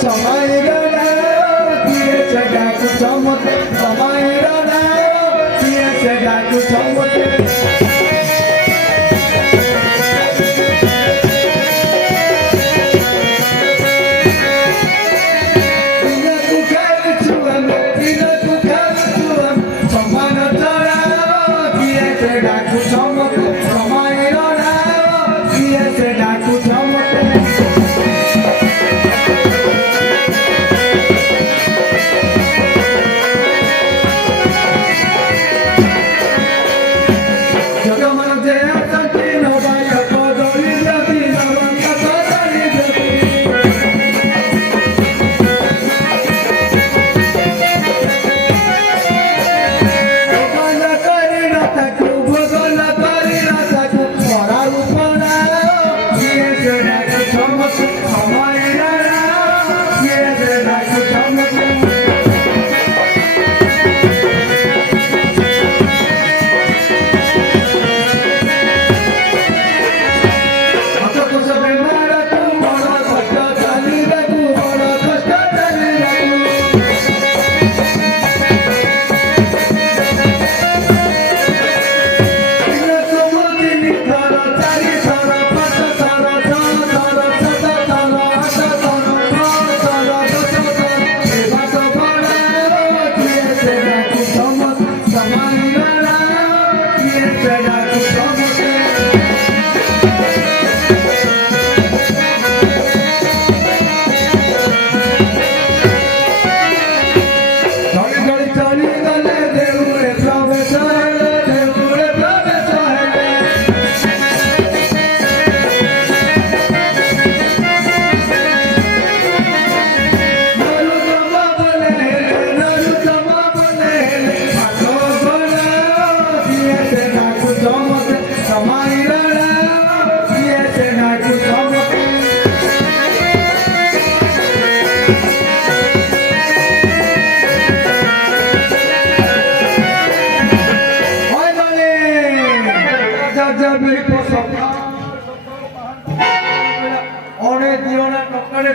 समाइरा किए से डाकू चमते समाइरा किए से डाकू चमते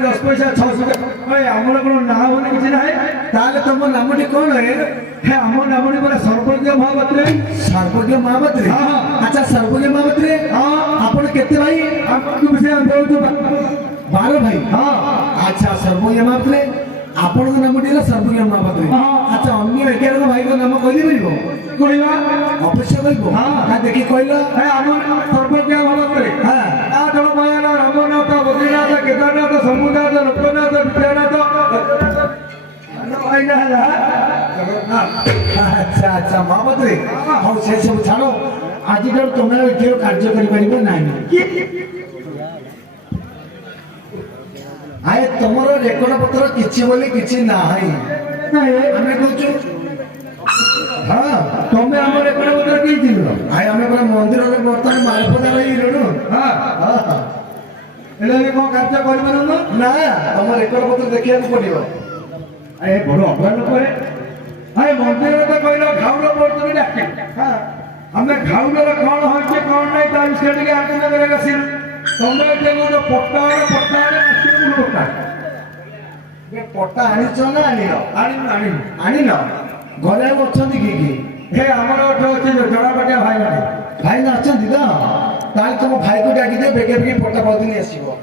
दस पैसा 600 आमर को ना बोली किसी ना तुम नामटी कौन है आम नामटी बोला सर्वज्ञ महापात्र सर्वज्ञ महापात्र अच्छा सर्वज्ञ महापात्र आपण केते भाई आपको से 12 भाई अच्छा सर्वज्ञ महापात्र आपण नामटी है सर्वज्ञ महापात्र अच्छा अन्य 11 भाई को नाम कहि दिबो कहला अवश्य कहबो हां देखि कहला है आम सर्वज्ञ महापात्र हां आ जण भाईला रामनाथ बद्रीनाथ केदारनाथ समुद्रनाथ लोकनाथ विद्यानाथ अच्छा अच्छा महापात्र हाँ से सब छाड़ आज तुम कार्य कर आए तुम रेकर्ड पत्र किसी बोली किसी ना आम कहूँ हाँ तुम्हें आम रेकर्ड पत्र किए आए आम पूरा मंदिर में बर्तमान मालपदा रही हाँ हाँ कौन कार्य कर ना तुम रेकर्ड पत्र देखा पड़ो ए बड़ अभा लोक है मंदिर तो कहल घाउल बर्तन डाके आम घाउलर कौन हो कौन ना ता विषय आलोचना करा तुम्हें गोटे पट्टा पट्टा पट्टा आनीच ना आनीन घरे अच्छा कि आमर अच्छे जड़ापाटिया भाई भाई ना अच्छा तो तुम भाई को डाकी दे बेगे बेगे पट्टा बहुत दिन आसो